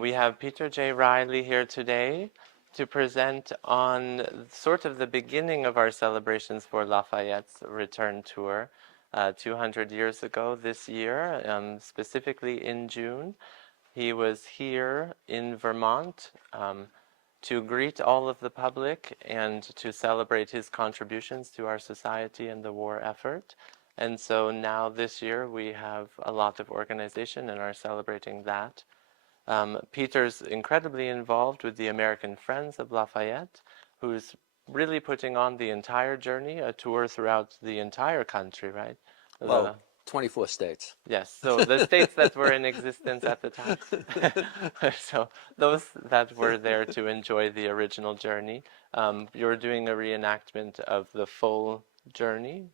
We have Peter J. Reilly here today to present on sort of the beginning of our celebrations for Lafayette's return tour 200 years ago this year, specifically in June. He was here in Vermont to greet all of the public and to celebrate his contributions to our society and the war effort. And so now this year we have a lot of organization and are celebrating that. Peter's incredibly involved with the American Friends of Lafayette, who's really putting on the entire journey, a tour throughout the entire country, right? Well, 24 states. Yes, so the states that were in existence at the time. So those that were there to enjoy the original journey. You're doing a reenactment of the full journey,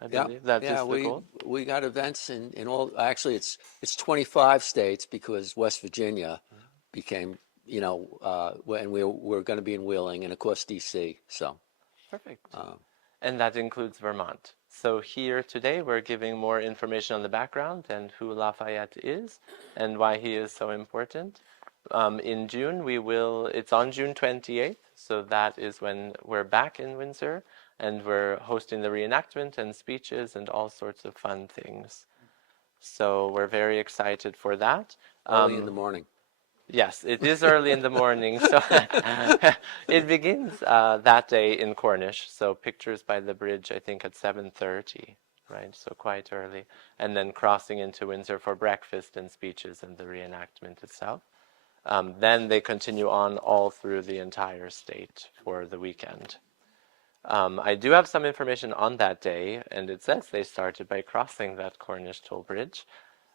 I believe. That is the goal. We got events in all. Actually, it's 25 states because West Virginia became, and we're going to be in Wheeling and of course DC. So perfect. And that includes Vermont. So here today we're giving more information on the background and who Lafayette is and why he is so important. In June it's on June 28th, so that is when we're back in Windsor. And we're hosting the reenactment and speeches and all sorts of fun things. So we're very excited for that. Early in the morning. Yes, it is early in the morning. So it begins that day in Cornish. So pictures by the bridge, I think, at 7:30, right? So quite early. And then crossing into Windsor for breakfast and speeches and the reenactment itself. Then they continue on all through the entire state for the weekend. I do have some information on that day, and it says they started by crossing that Cornish toll bridge.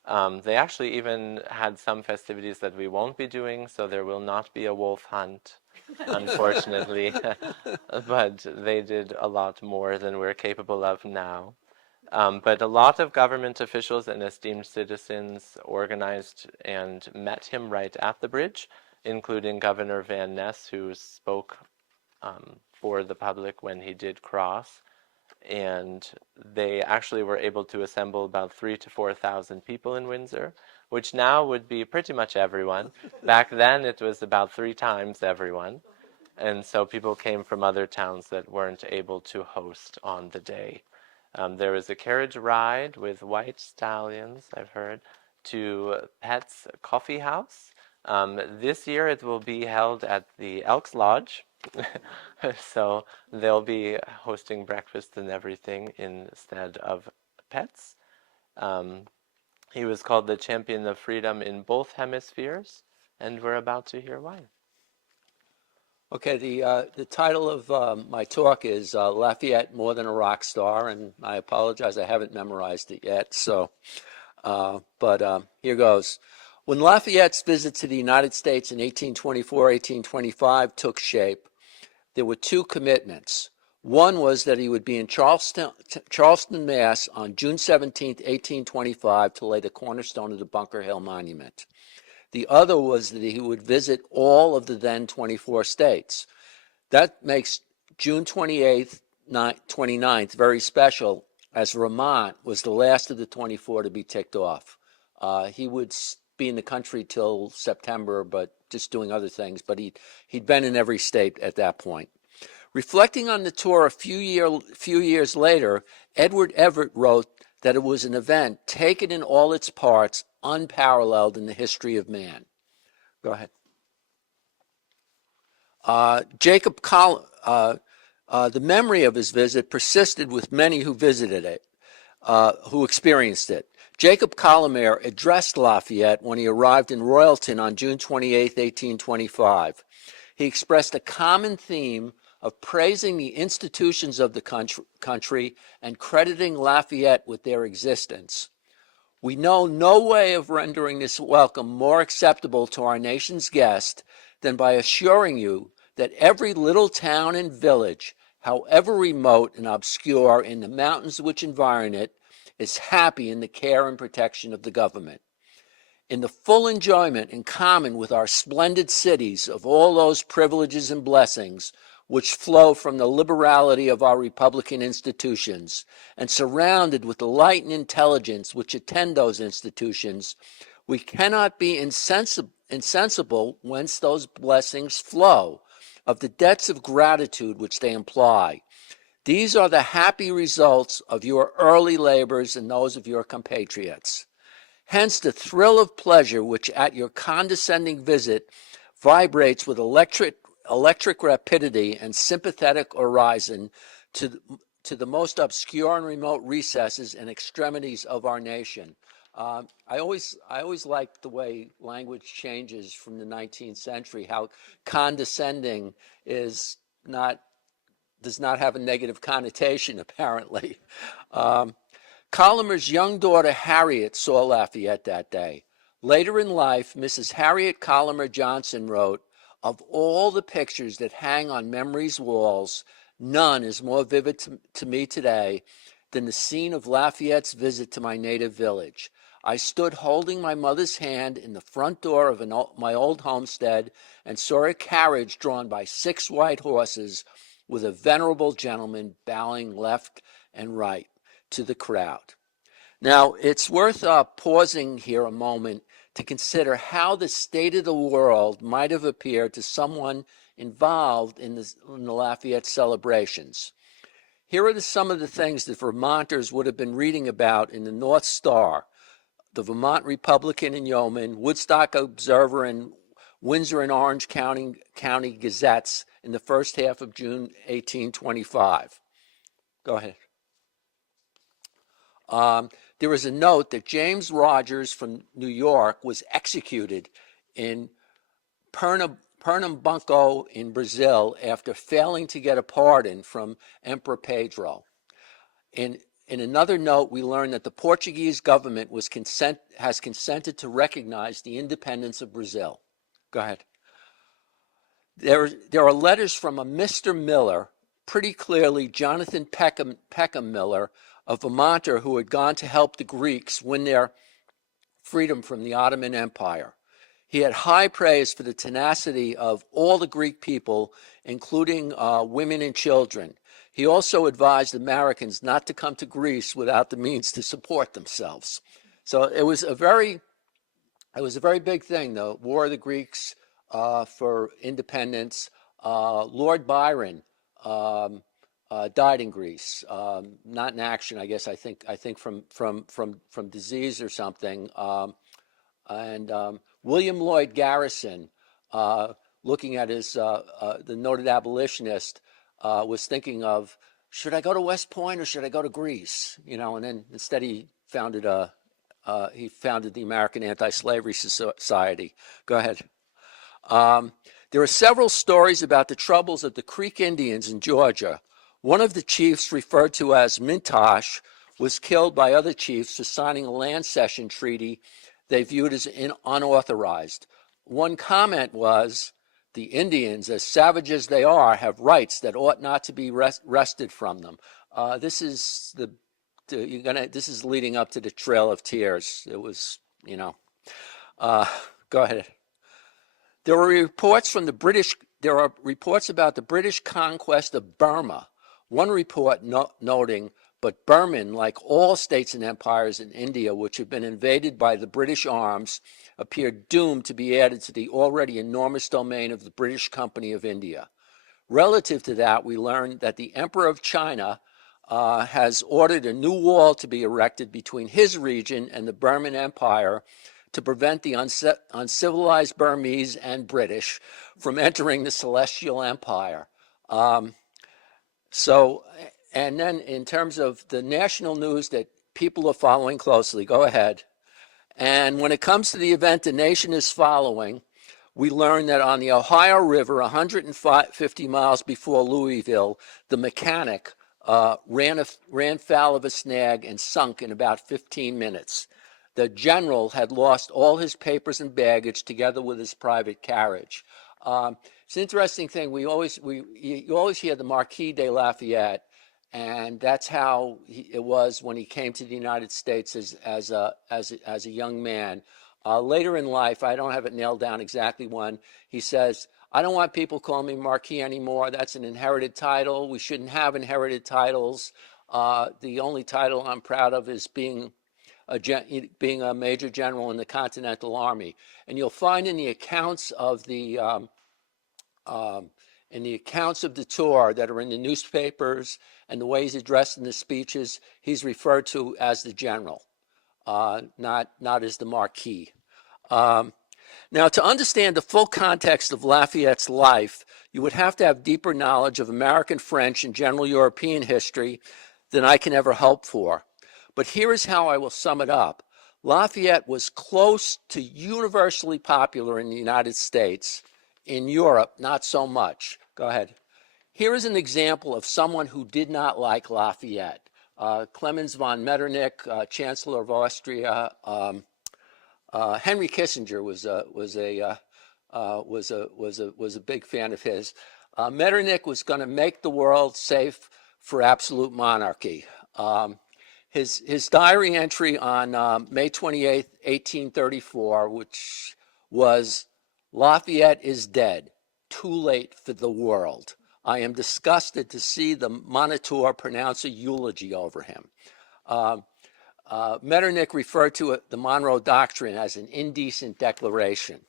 They actually even had some festivities that we won't be doing, so there will not be a wolf hunt, unfortunately. But they did a lot more than we're capable of now. But a lot of government officials and esteemed citizens organized and met him right at the bridge, including Governor Van Ness, who spoke for the public when he did cross, and they actually were able to assemble about 3,000 to 4,000 people in Windsor, which now would be pretty much everyone. Back then it was about 3 times everyone, and so people came from other towns that weren't able to host on the day. There was a carriage ride with white stallions, I've heard, to Pet's Coffee House. This year it will be held at the Elks Lodge. So they'll be hosting breakfast and everything instead of Pet's. He was called the champion of freedom in both hemispheres, and we're about to hear why. Okay, the title of my talk is Lafayette More Than a Rock Star, and I apologize, I haven't memorized it yet, so, but here goes. When Lafayette's visit to the United States in 1824-1825 took shape, there were 2 commitments. One was that he would be in Charleston, Mass. On June 17, 1825 to lay the cornerstone of the Bunker Hill Monument. The other was that he would visit all of the then 24 states. That makes June 28th, 29th very special, as Vermont was the last of the 24 to be ticked off. He would be in the country till September, but just doing other things. But he'd been in every state at that point. Reflecting on the tour a few years later, Edward Everett wrote that it was an event taken in all its parts, unparalleled in the history of man. Go ahead. The memory of his visit persisted with many who visited it, who experienced it. Jacob Collamer addressed Lafayette when he arrived in Royalton on June 28, 1825. He expressed a common theme of praising the institutions of the country and crediting Lafayette with their existence. We know no way of rendering this welcome more acceptable to our nation's guest than by assuring you that every little town and village, however remote and obscure in the mountains which environ it, is happy in the care and protection of the government. In the full enjoyment in common with our splendid cities of all those privileges and blessings which flow from the liberality of our republican institutions, and surrounded with the light and intelligence which attend those institutions, we cannot be insensible whence those blessings flow, of the debts of gratitude which they imply. These are the happy results of your early labors and those of your compatriots. Hence the thrill of pleasure which at your condescending visit vibrates with electric rapidity and sympathetic horizon to the most obscure and remote recesses and extremities of our nation. I always like the way language changes from the 19th century, how condescending does not have a negative connotation, apparently. Collamer's young daughter Harriet saw Lafayette that day. Later in life, Mrs. Harriet Collamer Johnson wrote, "Of all the pictures that hang on memory's walls, none is more vivid to me today than the scene of Lafayette's visit to my native village. I stood holding my mother's hand in the front door of my old homestead and saw a carriage drawn by 6 white horses with a venerable gentleman bowing left and right to the crowd." Now, it's worth pausing here a moment to consider how the state of the world might have appeared to someone involved in the Lafayette celebrations. Here are some of the things that Vermonters would have been reading about in the North Star, the Vermont Republican and Yeoman, Woodstock Observer, and Windsor and Orange County Gazettes in the first half of June 1825. Go ahead. There is a note that James Rogers from New York was executed in Pernambuco in Brazil after failing to get a pardon from Emperor Pedro. In another note, we learn that the Portuguese government has consented to recognize the independence of Brazil. Go ahead. There are letters from a Mr. Miller, pretty clearly Jonathan Peckham Miller, a Vermonter who had gone to help the Greeks win their freedom from the Ottoman Empire. He had high praise for the tenacity of all the Greek people, including women and children. He also advised Americans not to come to Greece without the means to support themselves. So it was a very big thing, the War of the Greeks for independence. Lord Byron died in Greece, not in action, I guess. I think from disease or something. And William Lloyd Garrison, looking at his the noted abolitionist, was thinking of, should I go to West Point or should I go to Greece? And then instead he founded the American Anti-Slavery Society. Go ahead. There are several stories about the troubles of the Creek Indians in Georgia. One of the chiefs, referred to as Mintosh, was killed by other chiefs for signing a land cession treaty they viewed as unauthorized. One comment was, "The Indians, as savage as they are, have rights that ought not to be wrested from them." This is leading up to the Trail of Tears. It was, go ahead. There are reports about the British conquest of Burma. One report noting, "But Burman, like all states and empires in India which have been invaded by the British arms, appeared doomed to be added to the already enormous domain of the British Company of India." Relative to that, we learned that the Emperor of China has ordered a new wall to be erected between his region and the Burman Empire to prevent the uncivilized Burmese and British from entering the Celestial Empire. And then in terms of the national news that people are following closely, go ahead. And when it comes to the event the nation is following, we learn that on the Ohio River, 150 miles before Louisville, the Mechanic ran foul of a snag and sunk in about 15 minutes. The general had lost all his papers and baggage together with his private carriage. It's an interesting thing. You always hear the Marquis de Lafayette, and that's how it was when he came to the United States as a young man. Later in life, I don't have it nailed down exactly when, he says, I don't want people calling me Marquis anymore. That's an inherited title. We shouldn't have inherited titles. The only title I'm proud of is being a major general in the Continental Army. And you'll find in the accounts of the tour that are in the newspapers and the way he's addressed in the speeches, he's referred to as the general, not as the Marquis. Now, to understand the full context of Lafayette's life, you would have to have deeper knowledge of American, French, and general European history than I can ever hope for. But here is how I will sum it up. Lafayette was close to universally popular in the United States. In Europe, not so much. Go ahead. Here is an example of someone who did not like Lafayette. Clemens von Metternich, Chancellor of Austria. Henry Kissinger was a big fan of his. Metternich was going to make the world safe for absolute monarchy. His diary entry on May 28, 1834, which was, Lafayette is dead, too late for the world. I am disgusted to see the Moniteur pronounce a eulogy over him. Metternich referred to the Monroe Doctrine as an indecent declaration.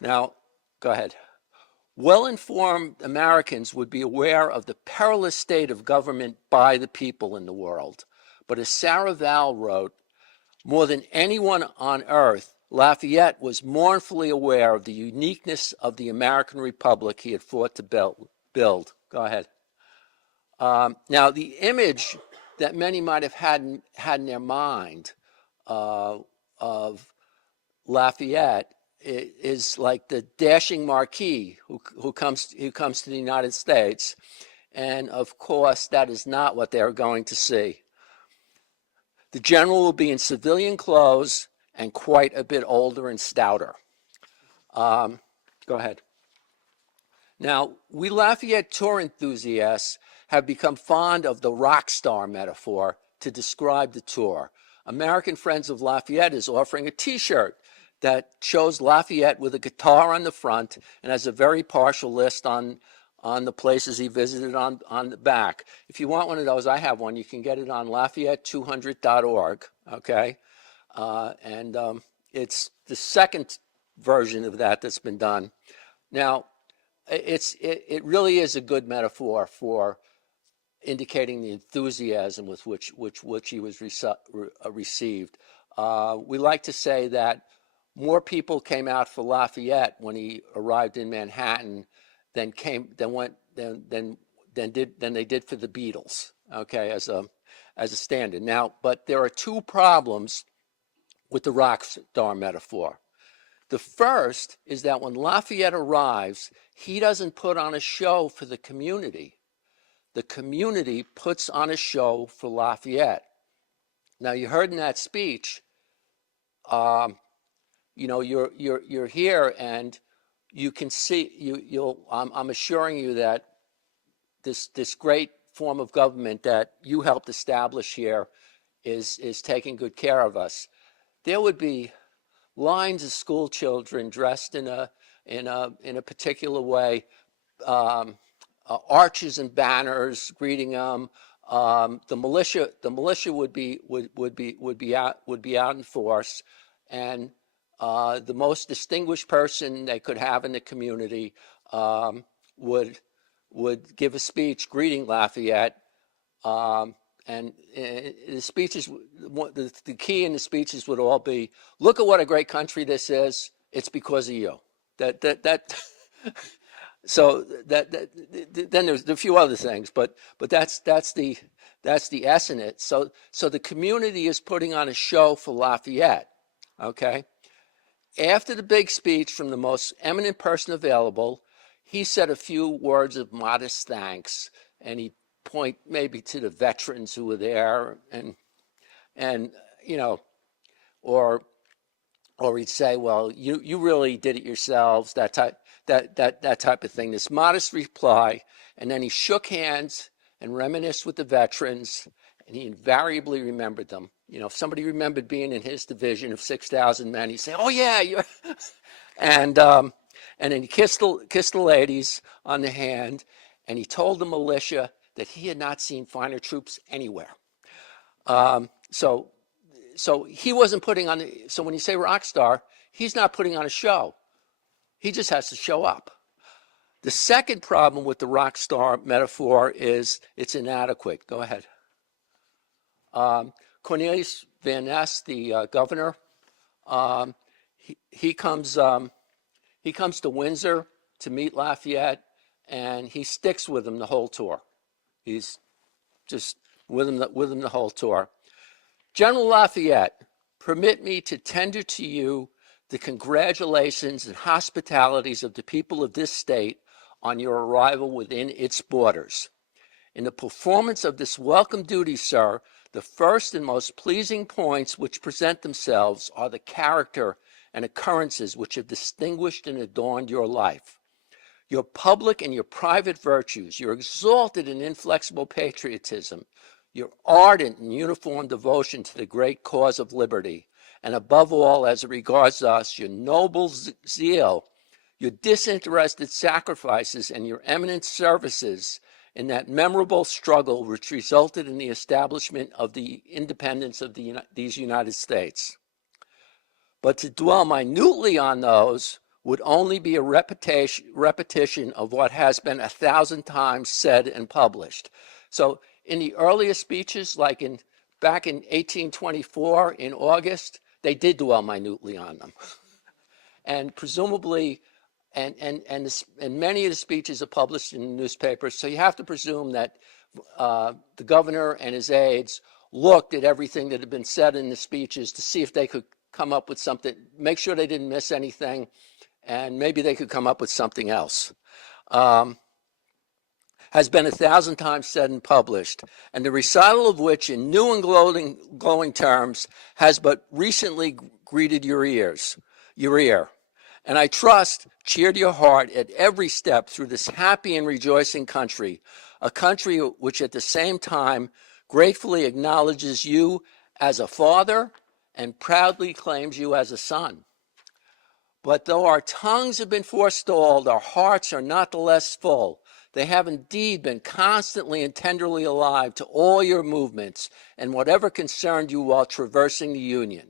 Now, go ahead. Well-informed Americans would be aware of the perilous state of government by the people in the world. But as Sarah Vowell wrote, more than anyone on earth, Lafayette was mournfully aware of the uniqueness of the American Republic he had fought to build. Go ahead. Now, the image that many might have had in their mind of Lafayette is like the dashing Marquis who comes to the United States, and of course that is not what they are going to see. The general will be in civilian clothes and quite a bit older and stouter. Go ahead. Now, we Lafayette tour enthusiasts have become fond of the Rockstar metaphor to describe the tour. American Friends of Lafayette is offering a t-shirt that shows Lafayette with a guitar on the front and has a very partial list on the places he visited on the back. If you want one of those, I have one. You can get it on Lafayette200.org, okay? It's the second version of that that's been done. Now, it really is a good metaphor for indicating the enthusiasm with which he was received. We like to say that more people came out for Lafayette when he arrived in Manhattan than they did for the Beatles, okay, as a stand-in. Now, but there are two problems with the rock star metaphor. The first is that when Lafayette arrives, he doesn't put on a show for the community. The community puts on a show for Lafayette. Now, you heard in that speech, you're here, and you can see I'm assuring you that this great form of government that you helped establish here is taking good care of us. There would be lines of school children dressed in a particular way, arches and banners greeting them. The militia would be out in force, and the most distinguished person they could have in the community would give a speech greeting Lafayette. And the speeches, the key in the speeches would all be, look at what a great country this is. It's because of you. So then there's a few other things, but that's the S in it. So the community is putting on a show for Lafayette. Okay. After the big speech from the most eminent person available, he said a few words of modest thanks, and he point maybe to the veterans who were there, and or or he'd say, well, you really did it yourselves, that type of thing, this modest reply. And then he shook hands and reminisced with the veterans, and he invariably remembered them. You know, if somebody remembered being in his division of 6,000 men, he'd say, oh, yeah, you're... and then he kissed the ladies on the hand, and he told the militia that he had not seen finer troops anywhere. So he wasn't putting on, so when you say rock star, he's not putting on a show. He just has to show up. The second problem with the rock star metaphor is it's inadequate. Go ahead. Cornelius Van Ness, the governor, he comes to Windsor to meet Lafayette, and he sticks with him the whole tour. He's just with him the whole tour. General Lafayette, permit me to tender to you the congratulations and hospitalities of the people of this state on your arrival within its borders. In the performance of this welcome duty, sir, the first and most pleasing points which present themselves are the character and occurrences which have distinguished and adorned your life. Your public and your private virtues, your exalted and inflexible patriotism, your ardent and uniform devotion to the great cause of liberty, and above all, as it regards us, your noble zeal, your disinterested sacrifices, and your eminent services in that memorable struggle which resulted in the establishment of the independence of these United States. But to dwell minutely on those would only be a repetition of what has been 1,000 times said and published. So in the earliest speeches, like back in 1824 in August, they did dwell minutely on them. And presumably, and many of the speeches are published in the newspapers, so you have to presume that the governor and his aides looked at everything that had been said in the speeches to see if they could come up with something, make sure they didn't miss anything, and maybe they could come up with something else. Has been 1,000 times said and published, and the recital of which in new and glowing terms has but recently greeted your ear, and I trust cheered your heart at every step through this happy and rejoicing country, a country which at the same time gratefully acknowledges you as a father and proudly claims you as a son. But though our tongues have been forestalled, our hearts are not the less full. They have indeed been constantly and tenderly alive to all your movements and whatever concerned you while traversing the Union.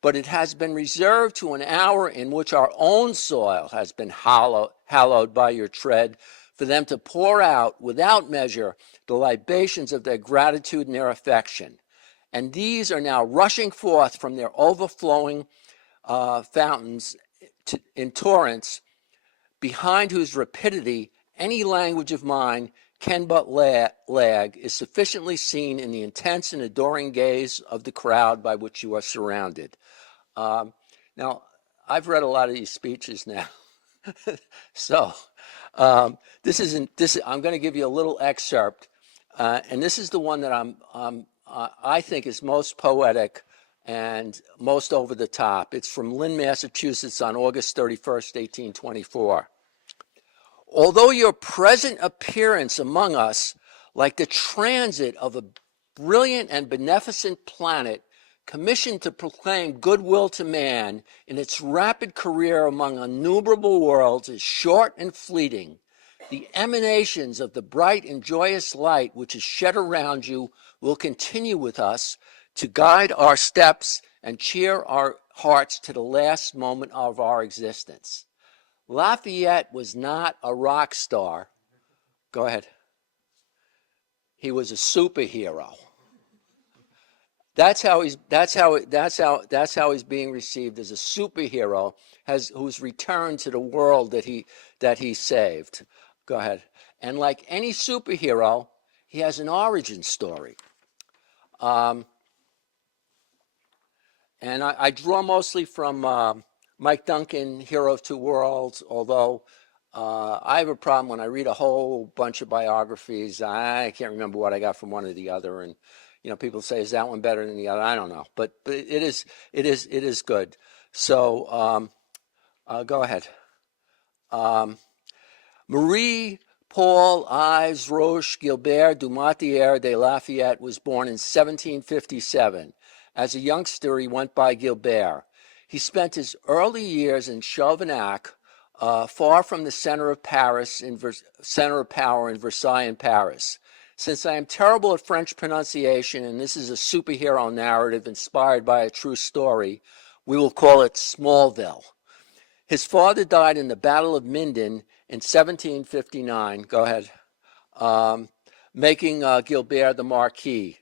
But it has been reserved to an hour in which our own soil has been hallowed by your tread, for them to pour out without measure the libations of their gratitude and their affection. And these are now rushing forth from their overflowing fountains in torrents, behind whose rapidity any language of mine can but lag, is sufficiently seen in the intense and adoring gaze of the crowd by which you are surrounded. Now, I've read a lot of these speeches now, so I'm going to give you a little excerpt, and this is the one that I think is most poetic and most over the top. It's from Lynn, Massachusetts on August 31st, 1824. Although your present appearance among us, like the transit of a brilliant and beneficent planet commissioned to proclaim goodwill to man in its rapid career among innumerable worlds, is short and fleeting, the emanations of the bright and joyous light which is shed around you will continue with us to guide our steps and cheer our hearts to the last moment of our existence. Lafayette was not a rock star. Go ahead. He was a superhero. That's how he's being received, as a superhero who's returned to the world that he saved. Go ahead. And like any superhero, he has an origin story. And I draw mostly from Mike Duncan, Hero of Two Worlds, although I have a problem when I read a whole bunch of biographies. I can't remember what I got from one or the other, and people say, is that one better than the other? I don't know, but it is good. So go ahead. Marie Paul Ives Roche Gilbert du Motier de Lafayette was born in 1757. As a youngster, he went by Gilbert. He spent his early years in Chauvignac, far from the center of Paris, center of power in Versailles in Paris. Since I am terrible at French pronunciation, and this is a superhero narrative inspired by a true story, we will call it Smallville. His father died in the Battle of Minden in 1759. Go ahead. Making Gilbert the Marquis.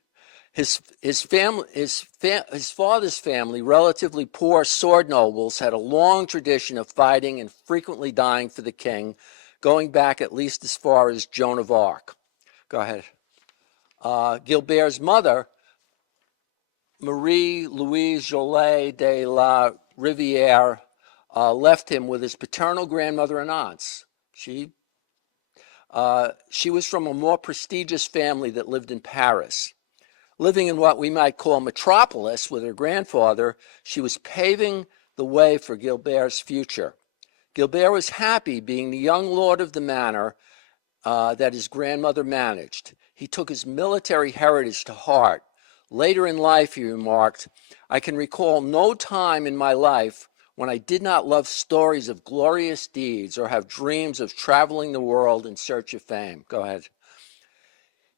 His father's family, relatively poor sword nobles, had a long tradition of fighting and frequently dying for the king, going back at least as far as Joan of Arc. Go ahead. Gilbert's mother, Marie Louise Jolet de la Rivière, left him with his paternal grandmother and aunts. She was from a more prestigious family that lived in Paris. Living in what we might call metropolis with her grandfather, she was paving the way for Gilbert's future. Gilbert was happy being the young lord of the manor that his grandmother managed. He took his military heritage to heart. Later in life, he remarked, "I can recall no time in my life when I did not love stories of glorious deeds or have dreams of traveling the world in search of fame." Go ahead.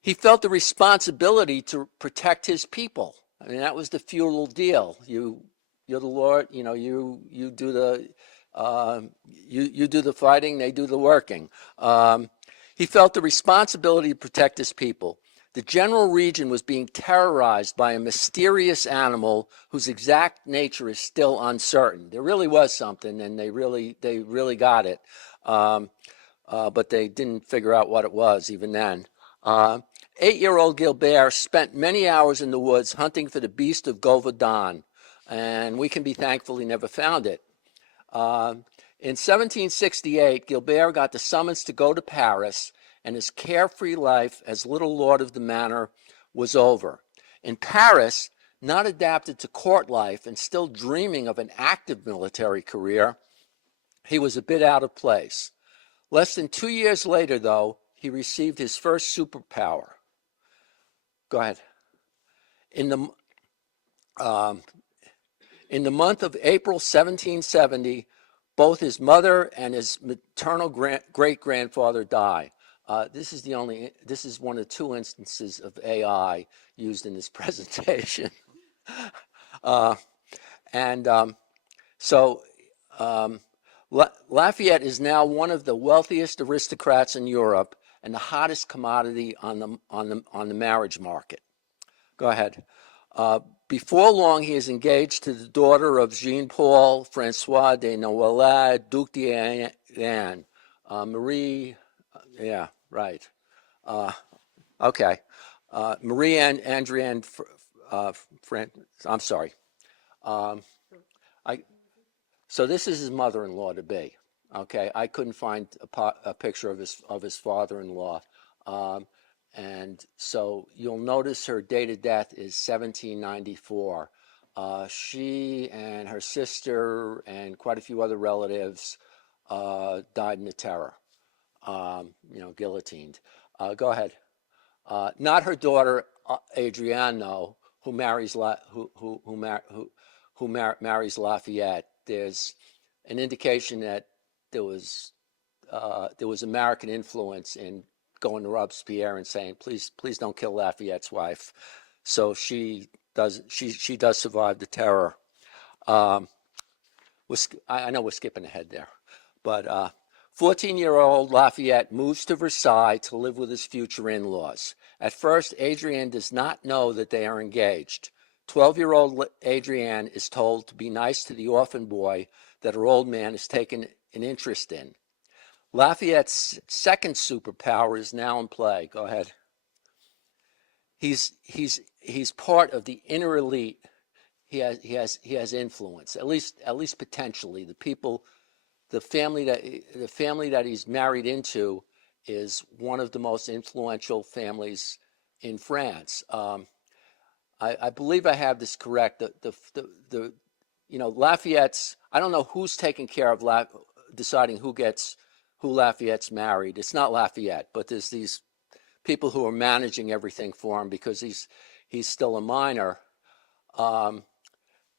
He felt the responsibility to protect his people. I mean, that was the feudal deal. You're the Lord. You know, you do the you do the fighting. They do the working. He felt the responsibility to protect his people. The general region was being terrorized by a mysterious animal whose exact nature is still uncertain. There really was something, and they really got it, but they didn't figure out what it was even then. 8-year-old Gilbert spent many hours in the woods hunting for the beast of Govardhan, and we can be thankful he never found it. In 1768, Gilbert got the summons to go to Paris, and his carefree life as little lord of the manor was over. In Paris, not adapted to court life and still dreaming of an active military career, he was a bit out of place. Less than 2 years later, though, he received his first superpower. Go ahead. In the month of April 1770, both his mother and his maternal great-grandfather died. This is one of 2 instances of AI used in this presentation. Lafayette is now one of the wealthiest aristocrats in Europe and the hottest commodity on the marriage market. Go ahead. Before long, he is engaged to the daughter of Jean-Paul Francois de Noailles, Duc d'Anne, Marie. Yeah, right. Okay. Marie Andrienne. I'm sorry. So this is his mother-in-law to be. Okay, I couldn't find a picture of his father-in-law, and so you'll notice her date of death is 1794. She and her sister and quite a few other relatives died in the Terror, guillotined. Go ahead. Not her daughter Adrienne, though, who marries marries Lafayette. There's an indication that there was American influence in going to Robespierre and saying, please don't kill Lafayette's wife. So she does survive the Terror. I know we're skipping ahead there, but 14-year-old Lafayette moves to Versailles to live with his future in-laws. At first, Adrienne does not know that they are engaged. 12-year-old Adrienne is told to be nice to the orphan boy that her old man has taken an interest in. Lafayette's second superpower is now in play. Go ahead. He's part of the inner elite. He has influence, at least potentially. The family that he's married into is one of the most influential families in France. I believe I have this correct. The Lafayette's, I don't know who's taking care of deciding who Lafayette's married. It's not Lafayette, but there's these people who are managing everything for him because he's still a minor.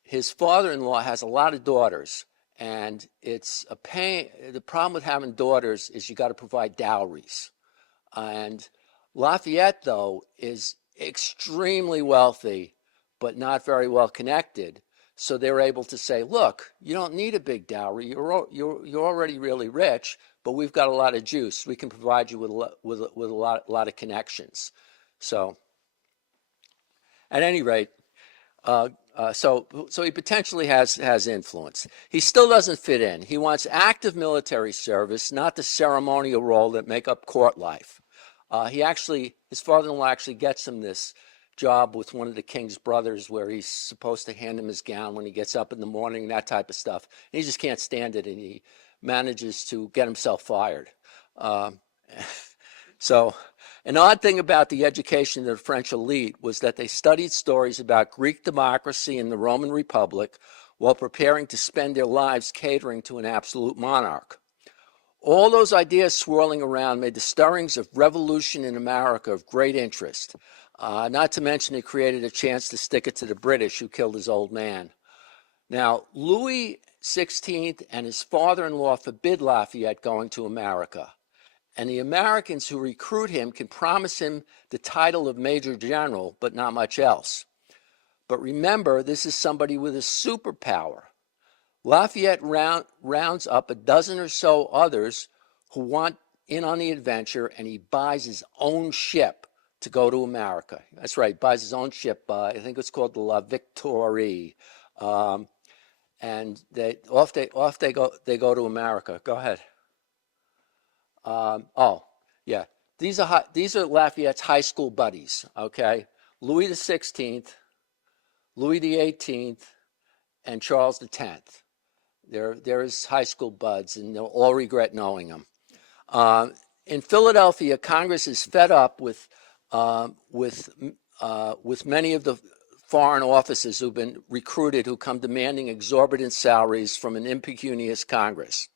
His father-in-law has a lot of daughters, and it's a pain. The problem with having daughters is you got to provide dowries. And Lafayette, though, is extremely wealthy, but not very well connected. So they're able to say, look, you don't need a big dowry. You're already really rich, but we've got a lot of juice. We can provide you with a lot of connections. So at any rate, so he potentially has influence. He still doesn't fit in. He wants active military service, not the ceremonial role that make up court life. His father-in-law actually gets him this job with one of the king's brothers where he's supposed to hand him his gown when he gets up in the morning, that type of stuff. And he just can't stand it, and he manages to get himself fired. So an odd thing about the education of the French elite was that they studied stories about Greek democracy and the Roman Republic while preparing to spend their lives catering to an absolute monarch. All those ideas swirling around made the stirrings of revolution in America of great interest. Not to mention it created a chance to stick it to the British who killed his old man. Now, Louis XVI and his father-in-law forbid Lafayette going to America. And the Americans who recruit him can promise him the title of Major General, but not much else. But remember, this is somebody with a superpower. Lafayette rounds up a dozen or so others who want in on the adventure, and he buys his own ship to go to America. That's right, buys his own ship. I think it's called the La Victoire. And they go to America. Go ahead. These are Lafayette's high school buddies. Okay, Louis XVI, Louis XVIII, and Charles X. They're his high school buds, and they'll all regret knowing him. In Philadelphia, Congress is fed up with many of the foreign officers who've been recruited who come demanding exorbitant salaries from an impecunious Congress.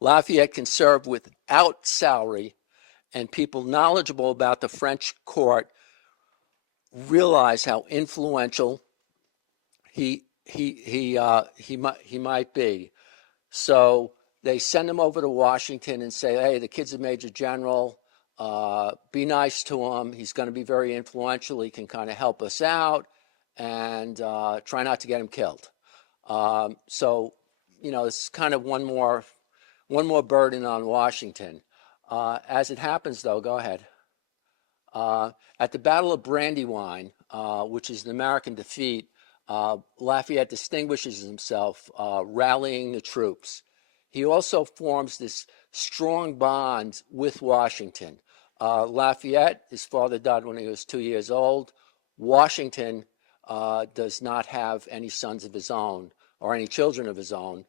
Lafayette can serve without salary, and people knowledgeable about the French court realize how influential he might be. So they send him over to Washington and say, hey, the kid's a major general. Be nice to him. He's going to be very influential. He can kind of help us out, and try not to get him killed. So it's kind of one more burden on Washington. As it happens, though, go ahead. At the Battle of Brandywine, which is an American defeat, Lafayette distinguishes himself rallying the troops. He also forms this strong bond with Washington. Lafayette, his father died when he was 2 years old. Washington does not have any sons of his own or any children of his own.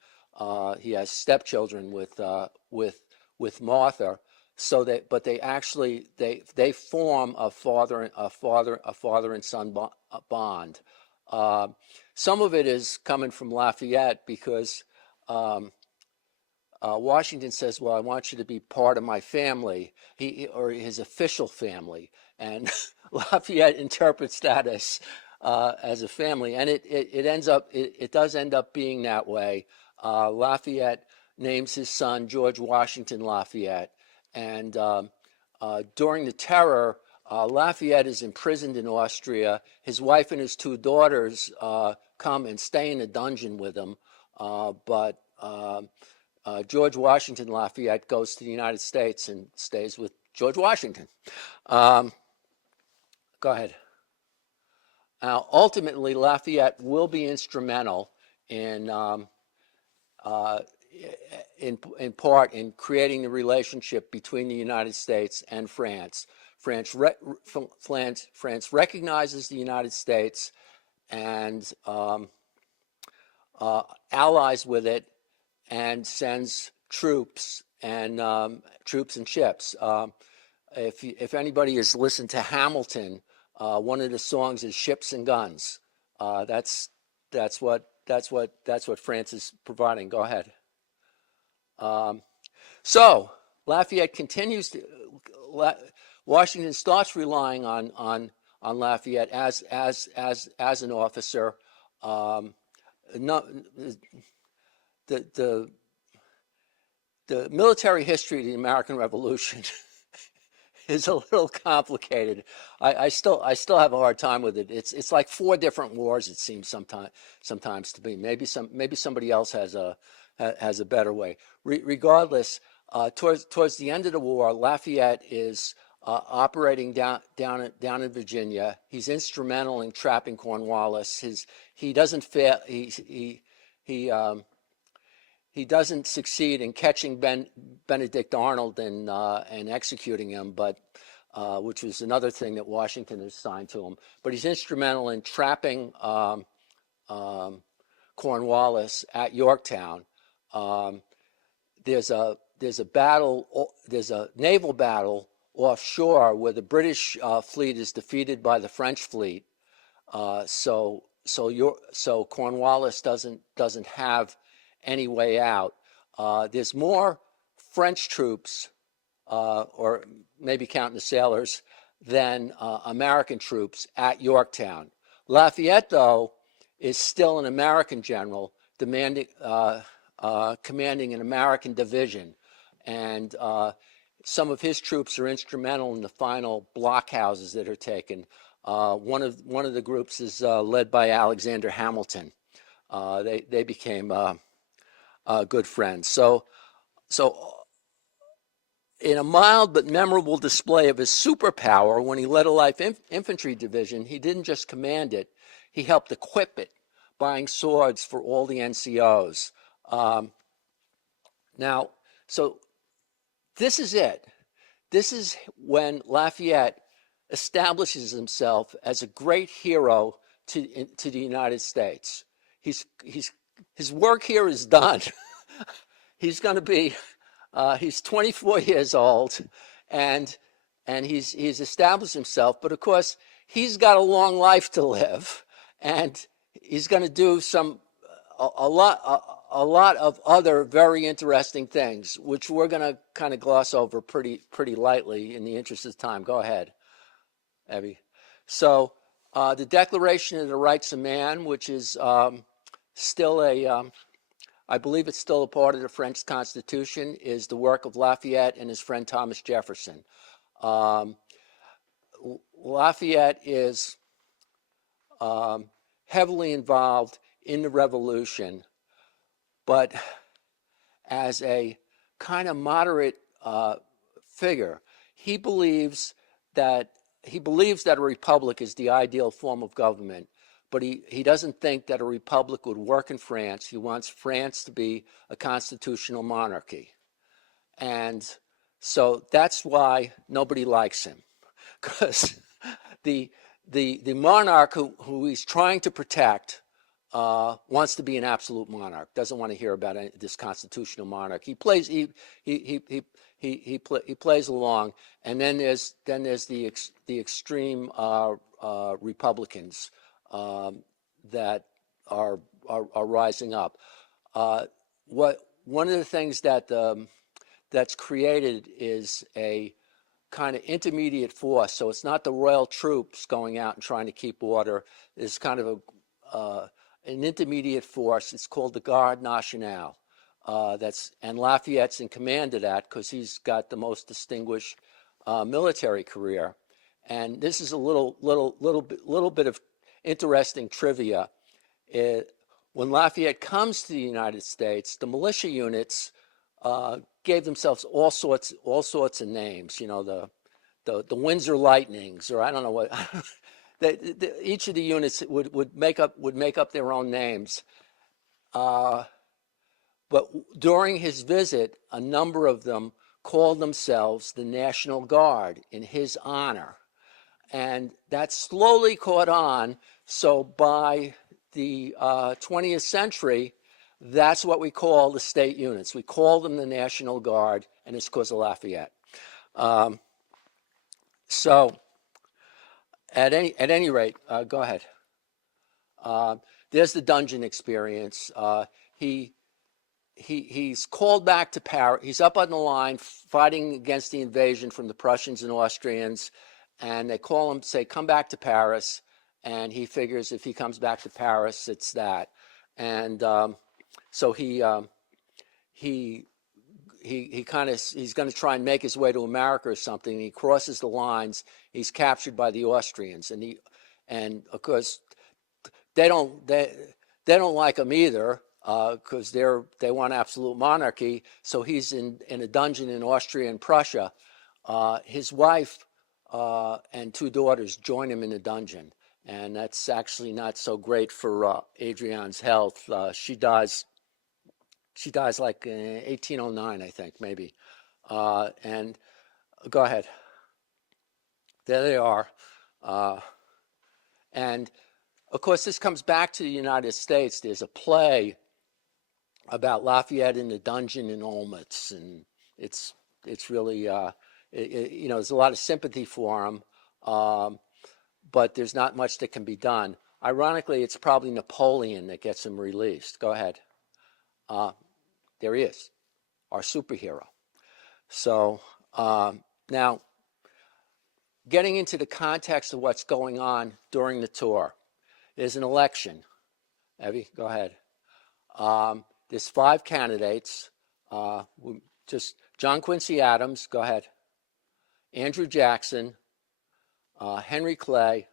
He has stepchildren with Martha. But they form a father and son bond. Some of it is coming from Lafayette because Washington says, well, I want you to be part of my family, or his official family. And Lafayette interprets that as a family. And it does end up being that way. Lafayette names his son George Washington Lafayette. And during the terror, Lafayette is imprisoned in Austria. His wife and his two daughters come and stay in a dungeon with him. But George Washington Lafayette goes to the United States and stays with George Washington. Go ahead. Now, ultimately, Lafayette will be instrumental in part in creating the relationship between the United States and France. France recognizes the United States and allies with it, and sends troops and ships. If anybody has listened to Hamilton, one of the songs is "Ships and Guns." That's what what France is providing. Go ahead. So Lafayette continues to. Washington starts relying on Lafayette as an officer. No, the military history of the American Revolution is a little complicated. I still have a hard time with it. It's like 4 different wars. It seems sometimes to me. Maybe somebody else has a better way. Regardless, towards the end of the war, Lafayette is operating down in Virginia. He's instrumental in trapping Cornwallis. He doesn't fail. He doesn't succeed in catching Benedict Arnold and executing him, but which was another thing that Washington assigned to him. But he's instrumental in trapping Cornwallis at Yorktown. There's a battle. There's a naval battle offshore where the British fleet is defeated by the French fleet. So Cornwallis doesn't have any way out. There's more French troops, or maybe counting the sailors, than American troops at Yorktown. Lafayette, though, is still an American general, commanding an American division, and some of his troops are instrumental in the final blockhouses that are taken. One of the groups is led by Alexander Hamilton. They became good friends. So in a mild but memorable display of his superpower, when he led a light infantry division, he didn't just command it, he helped equip it, buying swords for all the NCOs. Now, so this is it. This is when Lafayette establishes himself as a great hero to the United States. His work here is done. He's going to be, he's 24 years old, and he's established himself. But of course, he's got a long life to live, and he's going to do a lot of other very interesting things, which we're going to kind of gloss over pretty lightly in the interest of time. Go ahead, Evie. So the Declaration of the Rights of Man, which is still I believe it's still a part of the French Constitution, is the work of Lafayette and his friend Thomas Jefferson. Lafayette is heavily involved in the Revolution, but as a kind of moderate figure. He believes that a republic is the ideal form of government, but he doesn't think that a republic would work in France. He wants France to be a constitutional monarchy. And so that's why nobody likes him, because the monarch who he's trying to protect wants to be an absolute monarch, doesn't want to hear about this constitutional monarch. He plays along, and then there's the extreme Republicans that are rising up. One of the things that's created is a kind of intermediate force. So it's not the royal troops going out and trying to keep order. It's kind of an intermediate force. It's called the Garde Nationale. And Lafayette's in command of that because he's got the most distinguished military career. And this is a little bit of interesting trivia. When Lafayette comes to the United States, the militia units gave themselves all sorts of names. You know, the Windsor Lightnings, or I don't know what. Each of the units would make up their own names. But during his visit, a number of them called themselves the National Guard in his honor. And that slowly caught on. So by the 20th century, that's what we call the state units. We call them the National Guard, and it's because of Lafayette. So at any rate, go ahead. there's the dungeon experience. He's called back to Paris. He's up on the line fighting against the invasion from the Prussians and Austrians, and they call him, say, come back to Paris, and he figures if he comes back to Paris, it's that. And so he's going to try and make his way to America or something. He crosses the lines. He's captured by the Austrians, and of course they don't like him either, because they want absolute monarchy. So he's in a dungeon in Austria and Prussia. His wife and 2 daughters join him in the dungeon, and that's actually not so great for Adrienne's health. She dies like in 1809, I think, maybe. And go ahead. There they are. And of course, this comes back to the United States. There's a play about Lafayette in the dungeon in Olmutz, and it's really there's a lot of sympathy for him, but there's not much that can be done. Ironically, it's probably Napoleon that gets him released. Go ahead. There he is, our superhero. So now, getting into the context of what's going on during the tour, there's an election. Evie, go ahead. There's 5 candidates. Just John Quincy Adams, go ahead. Andrew Jackson, Henry Clay,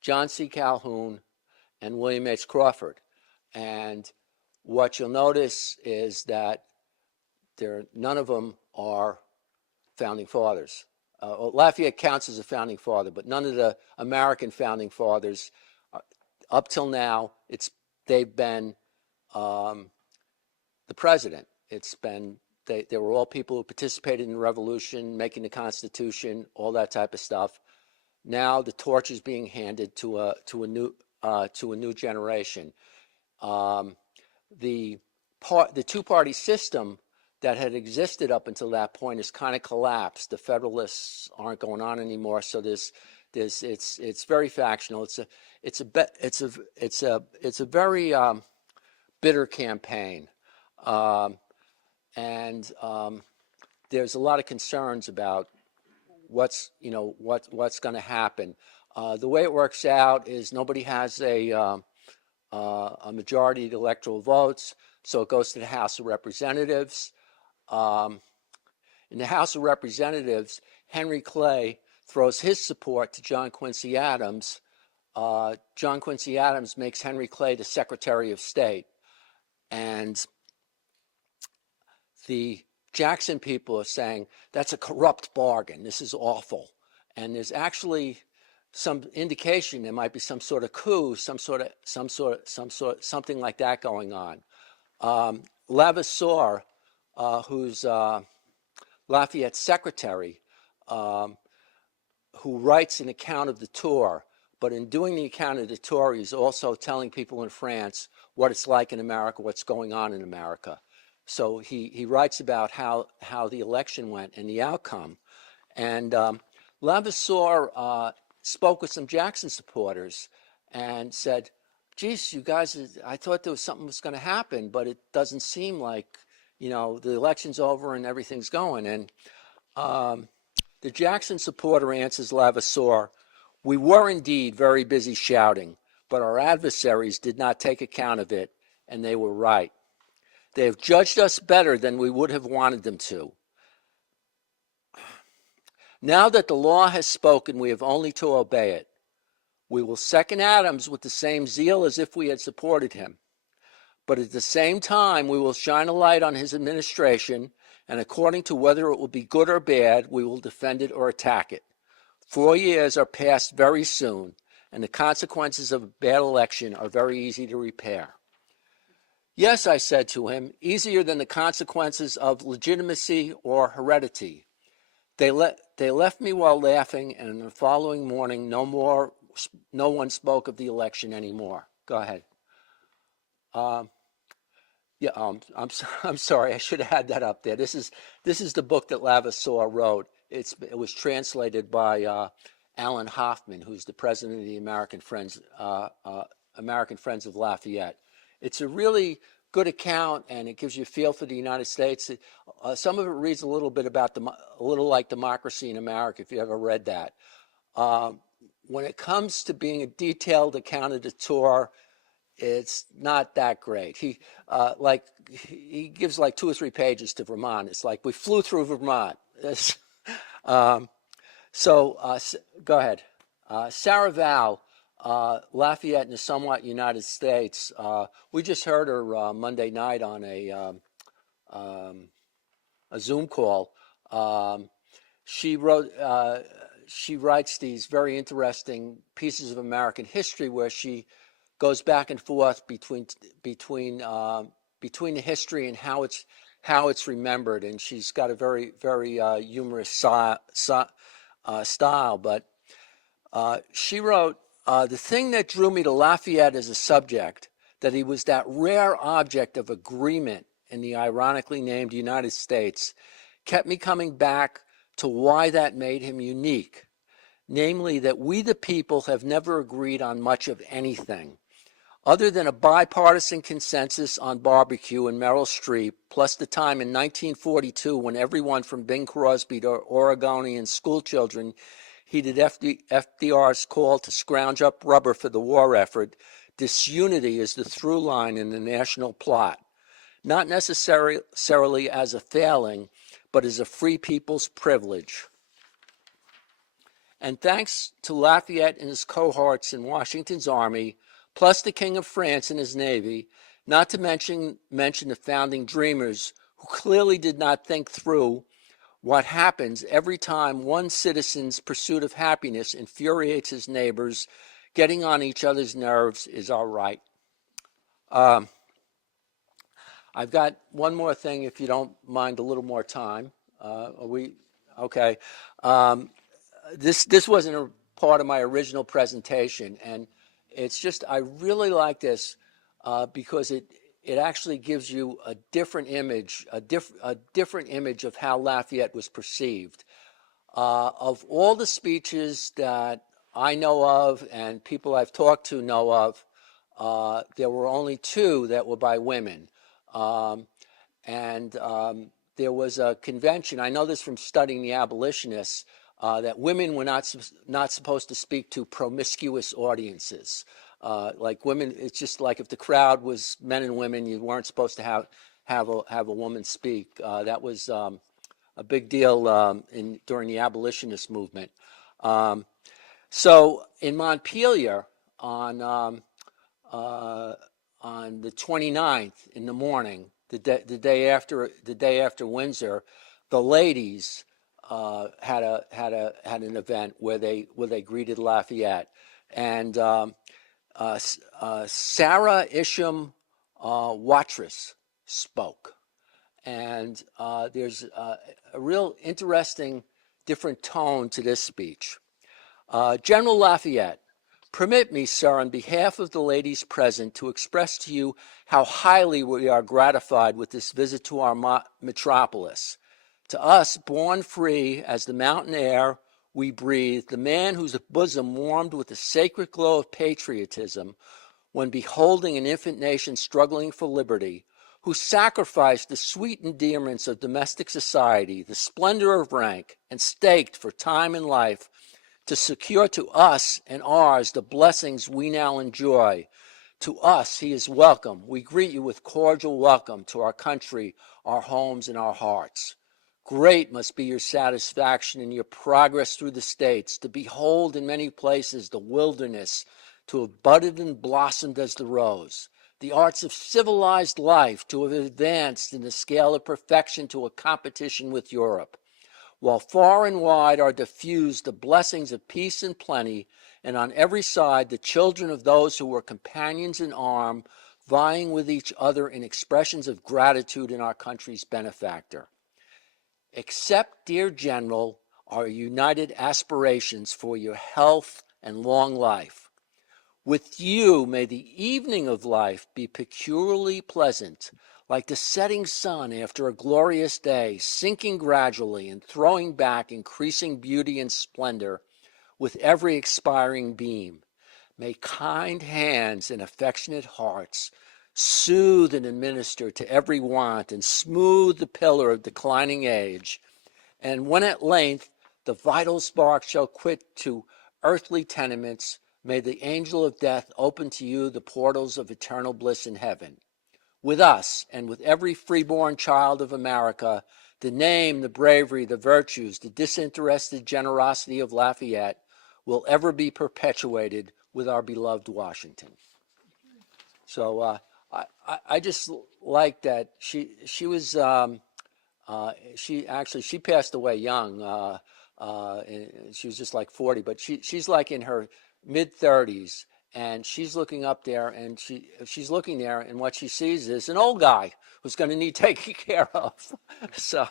John C. Calhoun, and William H. Crawford. And what you'll notice is that none of them are founding fathers. Lafayette counts as a founding father, but none of the American founding fathers, up till now, they've been the president. They were all people who participated in the revolution, making the Constitution, all that type of stuff. Now the torch is being handed to a new generation. The 2-party system that had existed up until that point has kind of collapsed. The Federalists aren't going on anymore, so it's very factional. It's a very bitter campaign, and there's a lot of concerns about what's going to happen. The way it works out is nobody has a majority of the electoral votes, so it goes to the House of Representatives. In the House of Representatives, Henry Clay throws his support to John Quincy Adams. John Quincy Adams makes Henry Clay the Secretary of State. And the Jackson people are saying, that's a corrupt bargain. This is awful. And there's actually some indication there might be some sort of coup, something like that going on. Levasseur, who's Lafayette's secretary, who writes an account of the tour, but in doing the account of the tour, he's also telling people in France what it's like in America, what's going on in America. So he writes about how the election went and the outcome. And Levasseur spoke with some Jackson supporters and said, geez, you guys, I thought there was something was going to happen, but it doesn't seem like, the election's over and everything's going. And the Jackson supporter answers Levasseur, we were indeed very busy shouting, but our adversaries did not take account of it, and they were right. They have judged us better than we would have wanted them to. Now that the law has spoken, we have only to obey it. We will second Adams with the same zeal as if we had supported him. But at the same time, we will shine a light on his administration, and according to whether it will be good or bad, we will defend it or attack it. 4 years are passed very soon, and the consequences of a bad election are very easy to repair. Yes, I said to him, easier than the consequences of legitimacy or heredity. They left me while laughing, and the following morning no one spoke of the election anymore. Go ahead. I'm sorry, I should have had that up there. This is the book that Levasseur wrote. It was translated by Alan Hoffman, who's the president of the American Friends American Friends of Lafayette. It's a really good account, and it gives you a feel for the United States. Some of it reads a little bit about a little like Democracy in America, if you ever read that. When it comes to being a detailed account of the tour, it's not that great. He gives like 2 or 3 pages to Vermont. It's like we flew through Vermont. Go ahead. Sarah Val, Lafayette in the somewhat United States. We just heard her Monday night on a Zoom call. She writes these very interesting pieces of American history where she goes back and forth between the history and how it's remembered, and she's got a very humorous style. But she wrote, the thing that drew me to Lafayette as a subject, that he was that rare object of agreement in the ironically named United States, kept me coming back to why that made him unique, namely that we the people have never agreed on much of anything, other than a bipartisan consensus on barbecue and Meryl Streep, plus the time in 1942 when everyone from Bing Crosby to Oregonian schoolchildren heeded FDR's call to scrounge up rubber for the war effort. Disunity is the through line in the national plot, not necessarily as a failing, but as a free people's privilege. And thanks to Lafayette and his cohorts in Washington's army, plus the King of France and his navy, not to mention the founding dreamers who clearly did not think through what happens every time one citizen's pursuit of happiness infuriates his neighbors, getting on each other's nerves is all right. I've got one more thing, if you don't mind a little more time. Okay. This wasn't a part of my original presentation, and it's just, I really like this because it actually gives you a different image, a different image of how Lafayette was perceived. Of all the speeches that I know of and people I've talked to know of, there were only 2 that were by women. There was a convention, I know this from studying the abolitionists, that women were not supposed to speak to promiscuous audiences. Like women, it's just like if the crowd was men and women, you weren't supposed to have a woman speak. That was a big deal during the abolitionist movement. So in Montpelier on the 29th in the morning, the day after Windsor, the ladies had an event where they greeted Lafayette, and Sarah Isham Watrous spoke, and there's a real interesting different tone to this speech. General Lafayette, permit me, sir, on behalf of the ladies present, to express to you how highly we are gratified with this visit to our metropolis. To us, born free as the mountain air we breathe, the man whose bosom warmed with the sacred glow of patriotism when beholding an infant nation struggling for liberty, who sacrificed the sweet endearments of domestic society, the splendor of rank, and staked for time and life to secure to us and ours the blessings we now enjoy. To us he is welcome. We greet you with cordial welcome to our country, our homes, and our hearts. Great must be your satisfaction in your progress through the states, to behold in many places the wilderness, to have budded and blossomed as the rose, the arts of civilized life to have advanced in the scale of perfection to a competition with Europe, while far and wide are diffused the blessings of peace and plenty, and on every side the children of those who were companions in arms, vying with each other in expressions of gratitude in our country's benefactor. Accept, dear General, our united aspirations for your health and long life. With you may the evening of life be peculiarly pleasant, like the setting sun after a glorious day, sinking gradually and throwing back increasing beauty and splendor with every expiring beam. May kind hands and affectionate hearts soothe and administer to every want and smooth the pillar of declining age. And when at length the vital spark shall quit to earthly tenements, may the angel of death open to you the portals of eternal bliss in heaven. With us and with every freeborn child of America, the name, the bravery, the virtues, the disinterested generosity of Lafayette will ever be perpetuated with our beloved Washington. So I just like that she was she passed away young. She was just like 40, but she's like in her mid 30s, and she's looking up there, and she's looking there, and what she sees is an old guy who's going to need taking care of. So.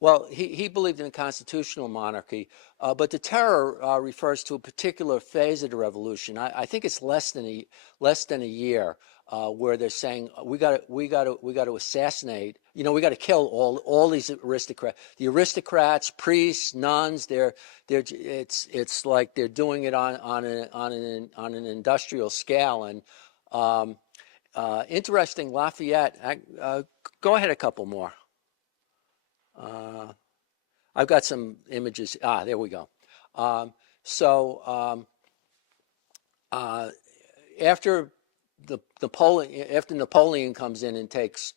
Well, he believed in a constitutional monarchy, but the terror refers to a particular phase of the revolution. I think it's less than a year where they're saying we got to assassinate. We got to kill all these aristocrats. The aristocrats, priests, nuns. It's like they're doing it on an industrial scale. And interesting, Lafayette. Go ahead, a couple more. I've got some images. There we go. After Napoleon comes in and takes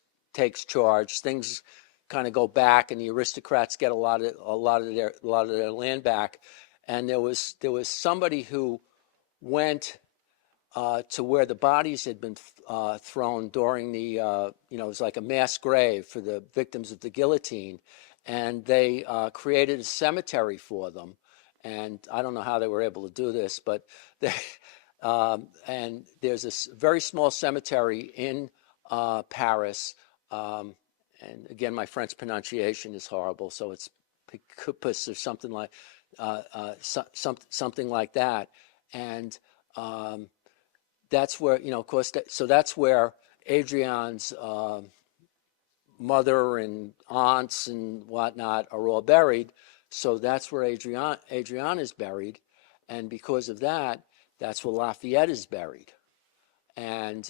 charge, things kind of go back, and the aristocrats get a lot of their land back. And there was somebody who went to where the bodies had been thrown during the, it was like a mass grave for the victims of the guillotine. And they created a cemetery for them. And I don't know how they were able to do this, but and there's this very small cemetery in Paris. And again, my French pronunciation is horrible, so it's Picupus or something like something like that. And that's where, of course, so that's where Adrian's mother and aunts and whatnot are all buried. So that's where Adrian is buried. And because of that, that's where Lafayette is buried. And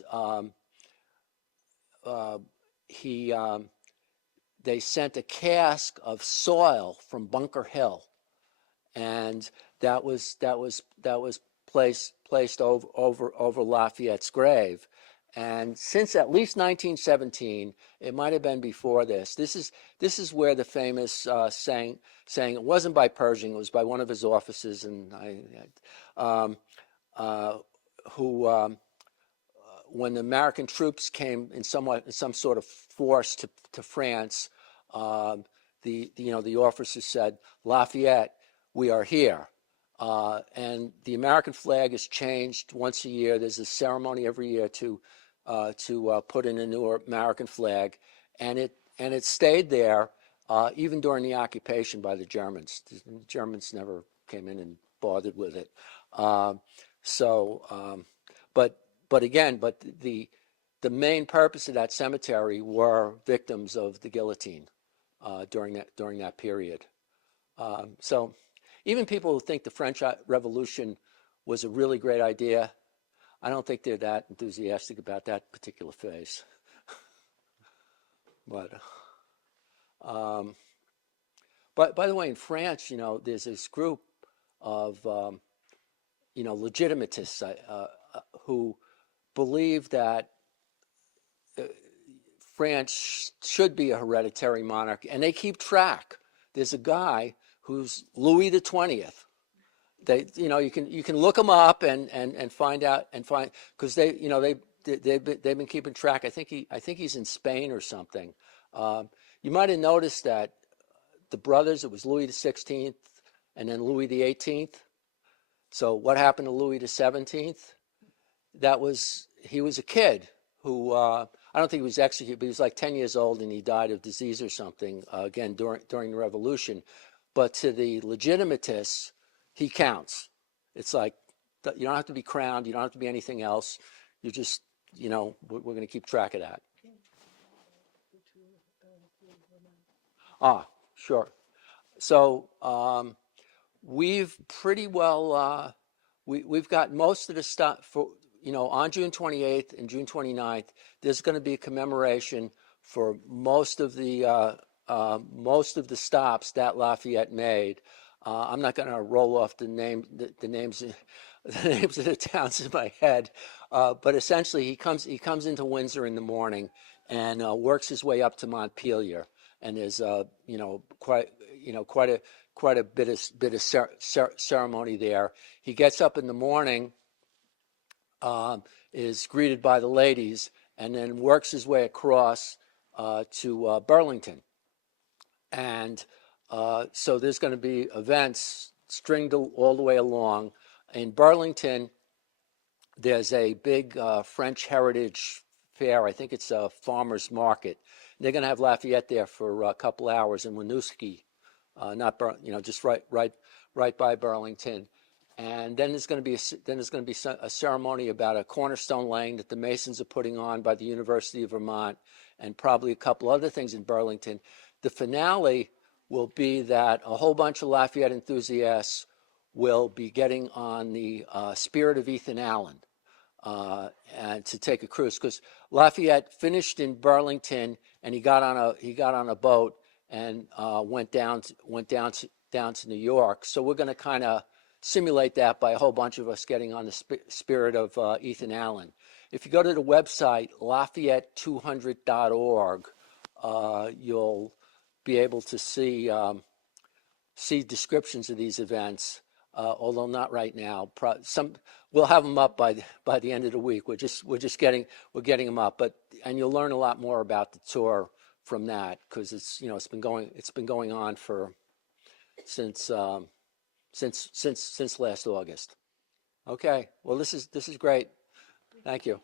they sent a cask of soil from Bunker Hill, and that was placed over Lafayette's grave. And since at least 1917, it might have been before this. This is where the famous saying it wasn't by Pershing, it was by one of his officers, and when the American troops came in some sort of force to France, the officer said, "Lafayette, we are here." And the American flag is changed once a year. There's a ceremony every year to put in a new American flag, and it stayed there even during the occupation by the Germans. The Germans never came in and bothered with it. But the main purpose of that cemetery were victims of the guillotine during that period. So even people who think the French Revolution was a really great idea, I don't think they're that enthusiastic about that particular phase. But by the way, in France, there's this group of legitimatists who believe that France should be a hereditary monarch, and they keep track. There's a guy who's Louis the 20th. You can look him up and find out because they've been keeping track. I think he's in Spain or something. You might have noticed that the brothers, it was Louis the 16th and then Louis the 18th. So what happened to Louis the 17th? He was a kid who I don't think he was executed, but he was like 10 years old and he died of disease or something again during the Revolution. But to the legitimatists, he counts. It's like you don't have to be crowned, you don't have to be anything else. You just we're going to keep track of that. Sure. So we've pretty well we've got most of the stuff for, on June 28th and June 29th, there's going to be a commemoration for most of the stops that Lafayette made. I'm not going to roll off the names the names of the towns in my head, but essentially he comes into Windsor in the morning and works his way up to Montpelier, and there's quite a bit of ceremony there. He gets up in the morning, is greeted by the ladies, and then works his way across to Burlington. And so there's going to be events stringed all the way along. In Burlington, there's a big French heritage fair. I think it's a farmer's market. They're going to have Lafayette there for a couple hours in Winooski, just right by Burlington. And then there's going to be a ceremony about a cornerstone laying that the Masons are putting on by the University of Vermont, and probably a couple other things in Burlington. The finale will be that a whole bunch of Lafayette enthusiasts will be getting on the Spirit of Ethan Allen and to take a cruise, because Lafayette finished in Burlington and he got on a boat and went down to New York. So we're going to kind of simulate that by a whole bunch of us getting on the Spirit of Ethan Allen. If you go to the website Lafayette200.org, you'll be able to see descriptions of these events, although not right now. We'll have them up by the end of the week. We're getting them up, and you'll learn a lot more about the tour from that, because it's been going on since last August. Okay, well this is great. Thank you.